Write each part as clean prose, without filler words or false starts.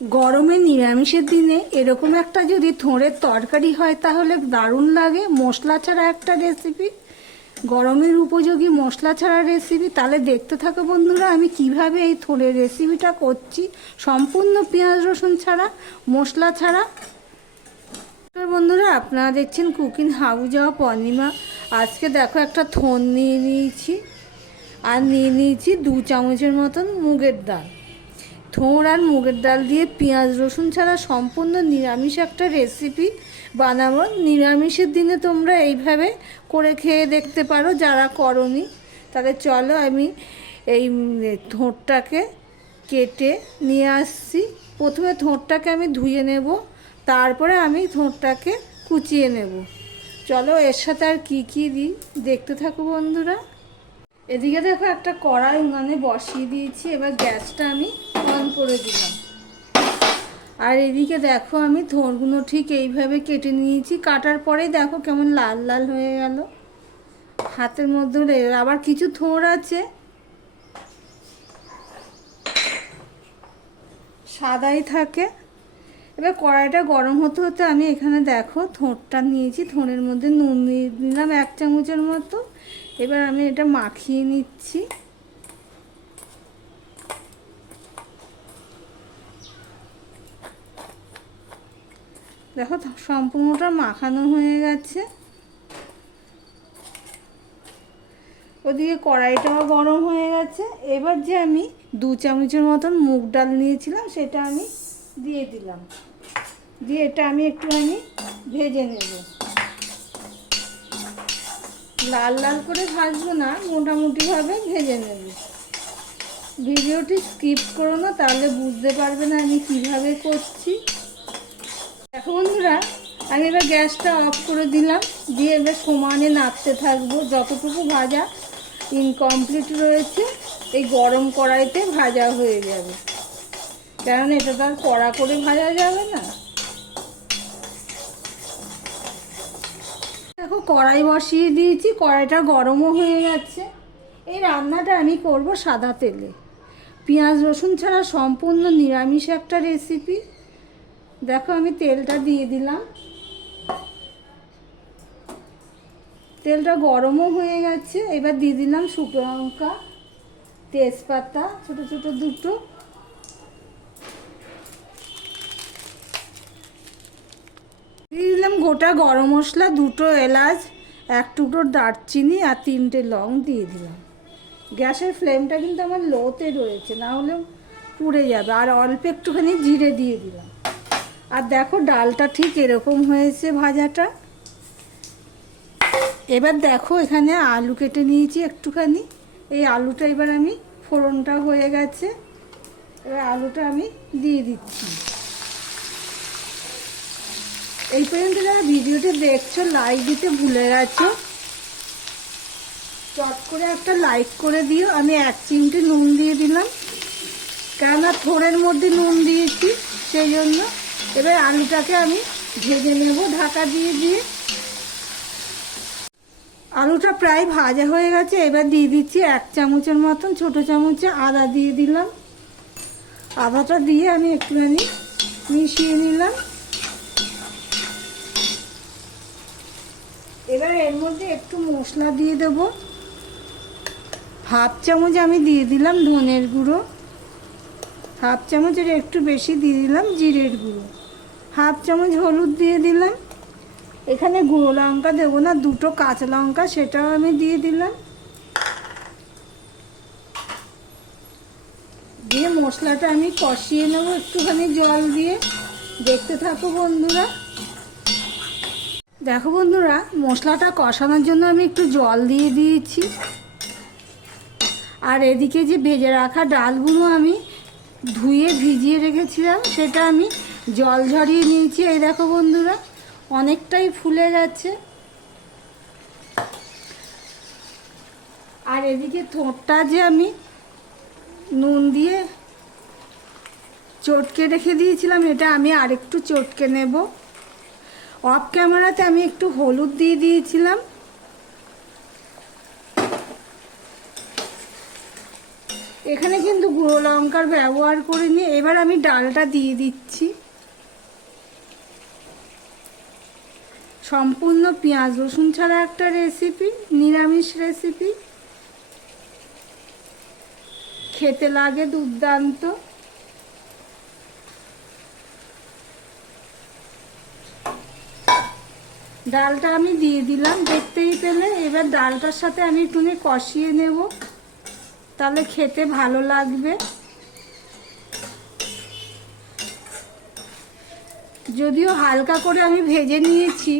গরমে নিরামিষের দিনে এরকম একটা যদি থোড়ের তরকারি হয় তাহলে দারুণ লাগে। মশলা ছাড়া একটা রেসিপি, গরমের উপযোগী মশলা ছাড়া রেসিপি। তাহলে দেখতে থাকো বন্ধুরা আমি কিভাবে এই থোড়ের রেসিপিটা করছি, সম্পূর্ণ পেঁয়াজ রসুন ছাড়া, মশলা ছাড়া। বন্ধুরা আপনারা দেখছেন কুকিং হাউস অফ অনিমা। আজকে দেখো একটা থোড় নিয়ে নিয়েছি, আর নিয়ে নিয়েছি 2 চামচের মতন মুগের ডাল। থোড় আর মুগের ডাল দিয়ে পেঁয়াজ রসুন ছাড়া সম্পূর্ণ নিরামিষ একটা রেসিপি বানাবো। নিরামিষের দিনে তোমরা এইভাবে করে খেয়ে দেখতে পারো যারা করনি। তাহলে চলো আমি এই থোড়টাকে কেটে নিয়ে আসছি। প্রথমে থোড়টাকে আমি ধুয়ে নেব, তারপরে আমি থোড়টাকে কুচিয়ে নেব। চলো এর সাথে আর কী কী দিই দেখতে থাকো বন্ধুরা। এদিকে দেখো একটা কড়াই বসিয়ে দিয়েছি, এবার গ্যাসটা আমি অন করে দিলাম। আর এদিকে দেখো আমি থোড়গুলো ঠিক এইভাবে কেটে নিয়েছি। কাটার পরেই দেখো কেমন লাল লাল হয়ে গেল হাতের মধ্যে। আবার কিছু থোড় আছে সাদাই থাকে। এবার কড়াইটা গরম হতে হতে আমি এখানে দেখো থোড়টা নিয়েছি, থোড়ের মধ্যে নুন দিয়ে দিলাম 1 চামচের মতো। এবার আমি এটা মাখিয়ে নিচ্ছি। দেখো সম্পূর্ণটা মাখানো হয়ে গেছে। ওদিকে কড়াইটাও গরম হয়ে গেছে। এবার যে আমি 2 চামচের মতন মুগ ডাল নিয়েছিলাম সেটা আমি দিয়ে দিলাম, দিয়ে এটা আমি একটুখানি ভেজে নেব। লাল লাল করে ভাজবো না, মোটামুটিভাবে ভেজে নেব। ভিডিওটি স্কিপ করো না, তাহলে বুঝতে পারবে না আমি কিভাবে করছি। দেখো বন্ধুরা আমি এবার গ্যাসটা অফ করে দিলাম, দিয়ে এবার সমানে নাড়তে থাকবো। যতটুকু ভাজা ইনকমপ্লিট রয়েছে এই গরম কড়াইতে ভাজা হয়ে যাবে, কারণ এটা তো আর কড়া করে ভাজা যাবে না। দেখো কড়াই বসিয়ে দিয়েছি, কড়াইটা গরমও হয়ে গেছে। এই রান্নাটা আমি করব সাদা তেলে, পেঁয়াজ রসুন ছাড়া সম্পূর্ণ নিরামিষ একটা রেসিপি। দেখো আমি তেলটা দিয়ে দিলাম, তেলটা গরমও হয়ে গেছে। এবার দিয়ে দিলাম শুকনো লঙ্কা, তেজপাতা ছোটো ছোটো দুটো, দিয়ে দিলাম গোটা গরম মশলা, 2টো এলাচ, 1 টুকরো দারচিনি আর 3টে লং দিয়ে দিলাম। গ্যাসের ফ্লেমটা কিন্তু আমার লোতে রয়েছে, না হলেও পুড়ে যাবে। আর অল্প একটুখানি জিরে দিয়ে দিলাম। আর দেখো ডালটা ঠিক এরকম হয়েছে ভাজাটা। এবার দেখো এখানে আলু কেটে নিয়েছি একটুখানি, এই আলুটা এবার আমি ফোড়নটা হয়ে গেছে, এবার আলুটা আমি দিয়ে দিচ্ছি। এই পর্যন্ত যারা ভিডিওটি দেখছো লাইক দিতে ভুলে গেছো, চট করে একটা লাইক করে দিও। আমি 1 চিমটি নুন দিয়ে দিলাম, কেননা থোড়ের মধ্যে নুন দিয়েছি সেই জন্য। এবার আলুটাকে আমি ভেজে নেব ঢাকা দিয়ে দিয়ে। আলুটা প্রায় ভাজা হয়ে গেছে। এবার দিয়ে দিচ্ছি 1 চামচের মতন ছোটো চামচে আদা দিয়ে দিলাম। আদাটা দিয়ে আমি একটুখানি মিশিয়ে নিলাম। এবার এর মধ্যে একটু মশলা দিয়ে দেবো। 1/2 চামচ আমি দিয়ে দিলাম ধনের গুঁড়ো, 1/2 চামচের একটু বেশি দিয়ে দিলাম জিরের গুঁড়ো, 1/2 চামচ হলুদ দিয়ে দিলাম। এখানে গুঁড়ো লঙ্কা দেবো না, 2টো কাঁচা লঙ্কা সেটাও আমি দিয়ে দিলাম। দিয়ে মশলাটা আমি কষিয়ে নেবো একটুখানি জল দিয়ে। দেখতে থাকো বন্ধুরা। দেখো বন্ধুরা মশলাটা কষানোর জন্য আমি একটু জল দিয়ে দিয়েছি। আর এদিকে যে ভেজে রাখা ডালগুলো আমি ধুয়ে ভিজিয়ে রেখেছিলাম সেটা আমি জল ঝরিয়ে নিয়েছি। এই দেখো বন্ধুরা অনেকটাই ফুলে গেছে। আর এদিকে থোড়টা যে আমি নুন দিয়ে চটকে রেখে দিয়েছিলাম, এটা আমি আরেকটু চটকে নেব। অফ ক্যামেরাতে আমি একটু হলুদ দিয়ে দিয়েছিলাম। এখানে কিন্তু গুঁড়ো লঙ্কার ব্যবহার করিনি। এবার আমি ডালটা দিয়ে দিচ্ছি। সম্পূর্ণ পেঁয়াজ রসুন ছাড়া একটা রেসিপি, নিরামিষ রেসিপি, খেতে লাগে দুর্দান্ত। ডালটা আমি দিয়ে দিলাম, দেখতেই পেলে। এবার ডালটার সাথে আমি একটু কষিয়ে নেব, তাহলে খেতে ভালো লাগবে। যদিও হালকা করে আমি ভেজে নিয়েছি,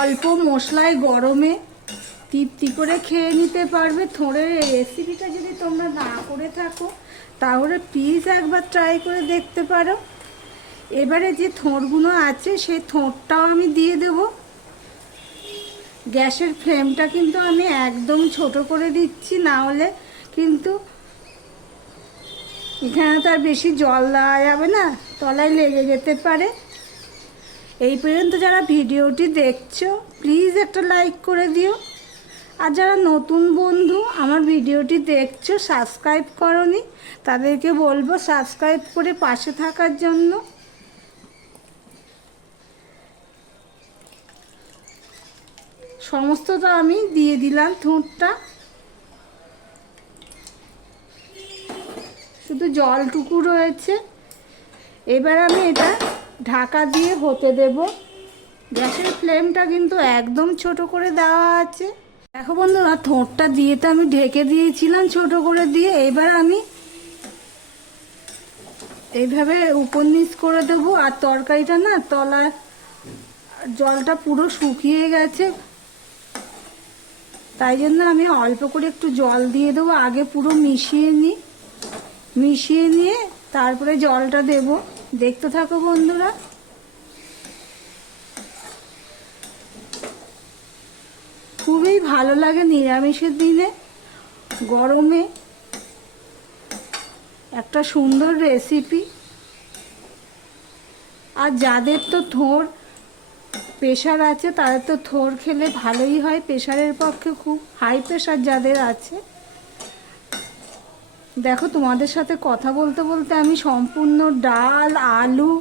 অল্প মশলায় গরমে তৃপ্তি করে খেয়ে নিতে পারবে। থোড়ের এই রেসিপিটা যদি তোমরা না করে থাকো তাহলে প্লিজ একবার ট্রাই করে দেখতে পারো। এবারে যে থোড়গুলো আছে সেই থোড়টাও আমি দিয়ে দেব। গ্যাসের ফ্লেমটা কিন্তু আমি একদম ছোট করে দিচ্ছি, না হলে কিন্তু এখানে তো আর বেশি জল দেওয়া যাবে না, তলায় লেগে যেতে পারে। এই পর্যন্ত যারা ভিডিওটি দেখছো প্লিজ একটা লাইক করে দিও। আর যারা নতুন বন্ধু আমার ভিডিওটি দেখছো সাবস্ক্রাইব করনি, তাদেরকে বলবো সাবস্ক্রাইব করে পাশে থাকার জন্য। সমস্তটা আমি দিয়ে দিলাম থোড়টা, শুধু জলটুকু রয়েছে। এবার আমি এটা ঢাকা দিয়ে হতে দেব। গ্যাসের ফ্লেমটা কিন্তু একদম ছোট করে দেওয়া আছে। দেখো বন্ধুরা, থোড়টা দিয়ে তো আমি ঢেকে দিয়েছিলাম ছোট করে দিয়ে। এবার আমি এইভাবে উপর নিচ করে দেবো। আর তরকারিটা না তলায় জলটা পুরো শুকিয়ে গেছে, তাই জন্য আমি অল্প করে একটু জল দিয়ে দেবো। আগে পুরো মিশিয়ে নিয়ে তারপরে জলটা দেব। দেখতে থাকো বন্ধুরা। খুবই ভালো লাগে নিরামিষের দিনে গরমে একটা সুন্দর রেসিপি। আর যাদের তো থোড় প্রেশার আছে তাদের তো থোড় খেলে ভালোই হয়, প্রেশারের পক্ষে খুব হাই প্রেশার যাদের আছে। দেখো তোমাদের সাথে কথা বলতে বলতে আমি সম্পূর্ণ ডাল, আলু,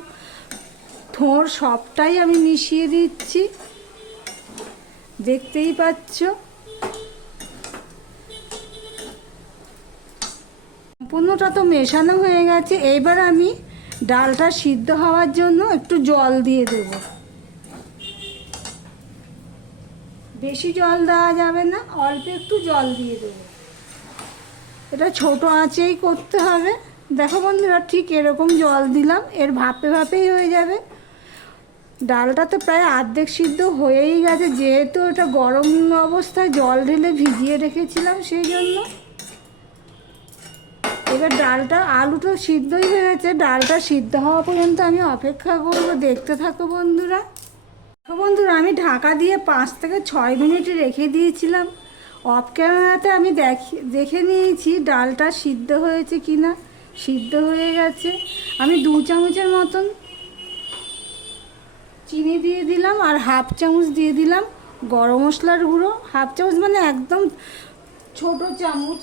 থোড় সবটাই আমি মিশিয়ে দিচ্ছি, দেখতেই পাচ্ছ। সম্পূর্ণটা তো মেশানো হয়ে গেছে। এবার আমি ডালটা সিদ্ধ হওয়ার জন্য একটু জল দিয়ে দেব। বেশি জল দেওয়া যাবে না, অল্প একটু জল দিয়ে দেবো। এটা ছোট আঁচেই করতে হবে। দেখো বন্ধুরা, ঠিক এরকম জল দিলাম, এর ভাপেই হয়ে যাবে। ডালটা তো প্রায় অর্ধেক সিদ্ধ হয়েই গেছে, যেহেতু এটা গরম অবস্থায় জল ঢেলে ভিজিয়ে রেখেছিলাম সেই জন্য। এবার ডালটা, আলুটা সিদ্ধই হয়ে গেছে, ডালটা সিদ্ধ হওয়া পর্যন্ত আমি অপেক্ষা করব। দেখতে থাকো বন্ধুরা। বন্ধুরা, আমি ঢাকা দিয়ে 5 থেকে 6 মিনিট রেখে দিয়েছিলাম। অফ ক্যামেরাতে আমি দেখে নিয়েছি ডালটা সিদ্ধ হয়েছে কিনা। সিদ্ধ হয়ে গেছে। আমি 2 চামচের মতন চিনি দিয়ে দিলাম, আর হাফ চামচ দিয়ে দিলাম গরম মশলার গুঁড়ো। হাফ চামচ মানে একদম ছোট চামচ।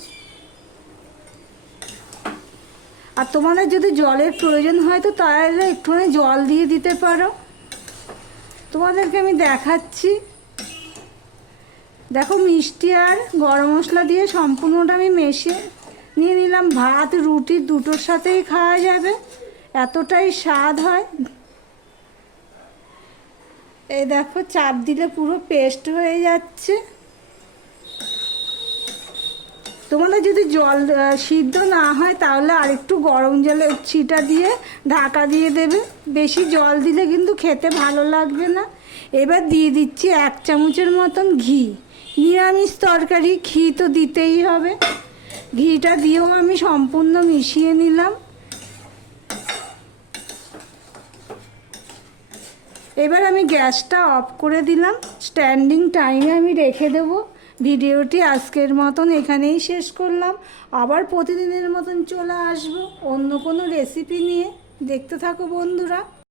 আর তোমাদের যদি জলের প্রয়োজন হয় তো তাহলে একটুখানি জল দিয়ে দিতে পারো। তোমাদেরকে আমি দেখাচ্ছি। দেখো, মিষ্টি আর গরম মশলা দিয়ে সম্পূর্ণটা আমি মিশিয়ে নিয়ে নিলাম। ভাত রুটি দুটোর সাথেই খাওয়া যাবে, এতটাই স্বাদ হয়। এই দেখো, চাপ দিলে পুরো পেস্ট হয়ে যাচ্ছে। তোমাদের যদি জল সিদ্ধ না হয় তাহলে আরেকটু গরম জলে ছিটা দিয়ে ঢাকা দিয়ে দেবে। বেশি জল দিলে কিন্তু খেতে ভালো লাগবে না। এবার দিয়ে দিচ্ছি 1 চামচের মতন ঘি। নিরামিষ তরকারি ঘি তো দিতেই হবে। ঘিটা দিয়েও আমি সম্পূর্ণ মিশিয়ে নিলাম। এবার আমি গ্যাসটা অফ করে দিলাম। স্ট্যান্ডিং টাইমে আমি রেখে দেবো। ভিডিওটি আজকের মতন এখানেই শেষ করলাম। আবার প্রতিদিনের মতন চলে আসবো অন্য কোনো রেসিপি নিয়ে। দেখতে থাকো বন্ধুরা।